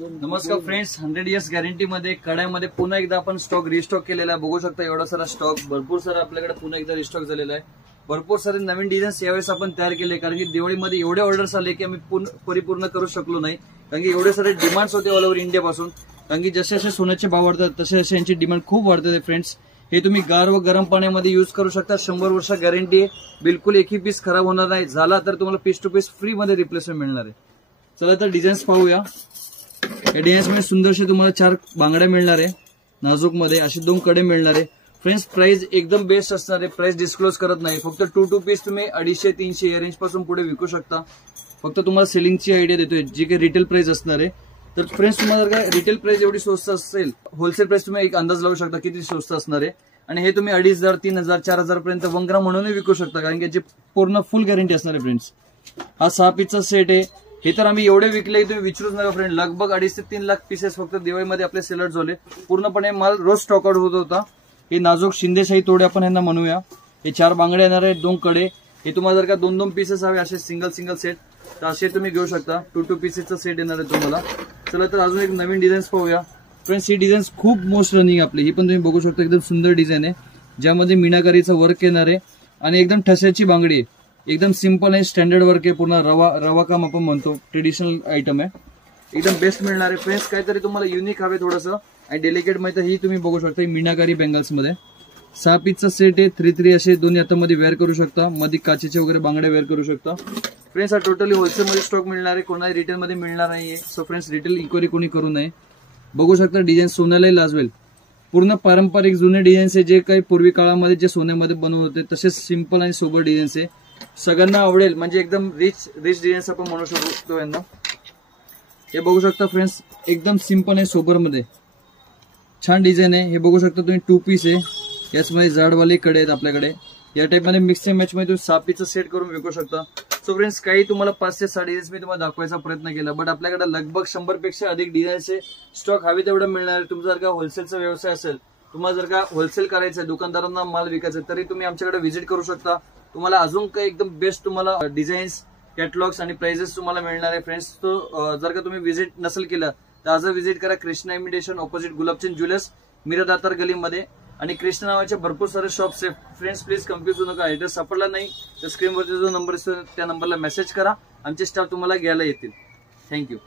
नमस्कार friends, 100 years guarantee मध्ये कड्यामध्ये पुन्हा एकदा आपण स्टॉक रिस्टॉक केलेला आहे। बघू शकता एवढा सारा स्टॉक भरपूर सारा आपल्याकडे पुन्हा एकदा रिस्टॉक झालेला आहे। भरपूर सारे नवीन डिझाईन्स यावेळेस आपण तयार केले, कारण की दिवाळीमध्ये एवढे ऑर्डर्स आले की आम्ही परिपूर्ण करू शकलो नाही, कारण की एवढे सारे डिमांड्स होते ऑल ओव्हर इंडिया पासून। कारण की जसे जसे सोन्याचे भाव वाढतात तसे तसे यांची डिमांड खूप वाढते फ्रेंड्स। हे तुम्ही गार व गरम पाण्यामध्ये यूज करू शकता। 100 वर्ष गॅरंटी आहे, बिलकुल एकही पीस खराब होणार नाही। झाला तर तुम्हाला पीस टू पीस फ्री मध्ये रिप्लेसमेंट मिळणार आहे। चला तर डिझाईन्स पाहूया। या डिझाईन्स मध्ये सुंदरसे तुम्हाला 4 बांगड्या मिळणार आहे, नाजूक मध्ये असे 2 कडे मिळणार आहे। फ्रेंड्स प्राइस एकदम बेस्ट असणार आहे, प्राइस डिस्क्लोज करत नाही। फक्त 2 पीस तुम्ही 250-300 या रेंज पासून पुढे विकू शकता। फक्त तुम्हाला सेलिंगची आयडिया देतोय, जी काही रिटेल प्राइस असणार आहे। तर फ्रेंड्स तुम्हाला जर का रिटेल प्राइस एवढी स्वस्त असेल, होलसेल प्राइस तुम्ही एक अंदाज लावू शकता किती स्वस्त असणार आहे। आणि हे तुम्ही 2500, 3000, 4000 पर्यंत 1 ग्राम म्हणून विकू शकता, कारण की याची पूर्ण फुल गॅरंटी असणार आहे फ्रेंड्स। हा 6 पीसचा सेट आहे। हे तर आम्ही एवढे विकले तुम्ही विचारूच नका फ्रेंड। लगभग 2.5 ते 3 लाख पीसेस फक्त दिवाळीमध्ये आपले सेलर झाले। पूर्णपणे माल रोज स्टॉक आउट होत होता। हे नाजूक शिंदेशाही तोडे आपण यांना म्हणूया। हे 4 बांगडे येणार आहेत, 2 कडे। हे तुम्हाला जर का 2-2 पीसेस हवे असे सिंगल सेट तर असे तुम्ही घेऊ शकता। 2 पीसेसचा सेट येणार आहे तुम्हाला। चला तर अजून एक नवीन डिझाईन्स पाहूया फ्रेंड्स। ही डिझाईन्स खूप मोस्ट रनिंग आपली, ही पण तुम्ही बघू शकता। एकदम सुंदर डिझाईन आहे, ज्यामध्ये मीनाकारीचं वर्क येणार आहे आणि एकदम ठश्याची बांगडी आहे। एकदम सिंपल आहे, स्टँडर्ड वर्क आहे, पूर्ण रवा काम आपण म्हणतो, ट्रेडिशनल आयटम आहे। एकदम बेस्ट मिळणार आहे फ्रेंड्स। काहीतरी तुम्हाला युनिक हवे थोडंसं आणि डेलिकेट मध्ये ही तुम्ही बघू शकता। मीनाकारी बेंगल्स मध्ये 6 पीसचा सेट आहे। 3 असे दोन्ही हातामध्ये वेअर करू शकता, मध्ये काचेचे वगैरे बांगड्या वेअर करू शकता फ्रेंड्स। हा टोटली होलसेल मध्ये स्टॉक मिळणार आहे, कोणाही रिटेल मध्ये मिळणार नाहीये। सो फ्रेंड्स रिटेल इन्क्वायरी कोणी करू नये। बघू शकता डिझाईन सोन्यालाही लाजवेल, पूर्ण पारंपरिक जुने डिझाईन्स आहे, जे काही पूर्वी काळामध्ये जे सोन्यामध्ये बनवत होते तसेच सिंपल आणि सोबर डिझाईन्स आहे। सगळ्यांना आवडेल, म्हणजे एकदम रिच डिझाईन्स आपण म्हणू शकतो यांना। हे बघू शकता फ्रेंड्स, एकदम सिंपल आहे, सोबर मध्ये छान डिझाईन आहे। हे बघू शकता तुम्ही 2 पीस आहे, याचमध्ये जाडवाले कडे आहेत आपल्याकडे। या टाइप मध्ये मिक्स अँड मॅच मध्ये तुम्ही 6 पीसचा सेट करून विकू शकता। सो फ्रेंड्स काही तुम्हाला 5 ते 6 डिझाईन्स मी तुम्हाला दाखवायचा प्रयत्न केला, बट आपल्याकडे लगभग 100 पेक्षा अधिक डिझाईन्सचे स्टॉक हवे तेवढं मिळणार आहे। तुमचा जर का होलसेलचा व्यवसाय असेल, तुम्हाला जर का होलसेल करायचं आहे, दुकानदारांना माल विकायचा, तरी तुम्ही आमच्याकडे व्हिजिट करू शकता। तुम्हाला अजून काही एकदम बेस्ट तुम्हाला डिझाईन्स, कॅटलॉग्स आणि प्राइजेस तुम्हाला मिळणार आहे फ्रेंड्स। तो जर का तुम्ही व्हिजिट नसेल केलं तर आज व्हिजिट करा Krishna imitation opposite Gulabchand jewellers, Meera Datar गलीमध्ये। आणि कृष्णा नावाचे भरपूर सारे शॉप्स आहेत फ्रेंड्स, प्लीज कन्फ्युज होऊ नका। ऍड्रेस सापडला नाही तर स्क्रीनवरती जो नंबर असतो त्या नंबरला मेसेज करा, आमचे स्टाफ तुम्हाला घ्यायला येतील। थँक्यू।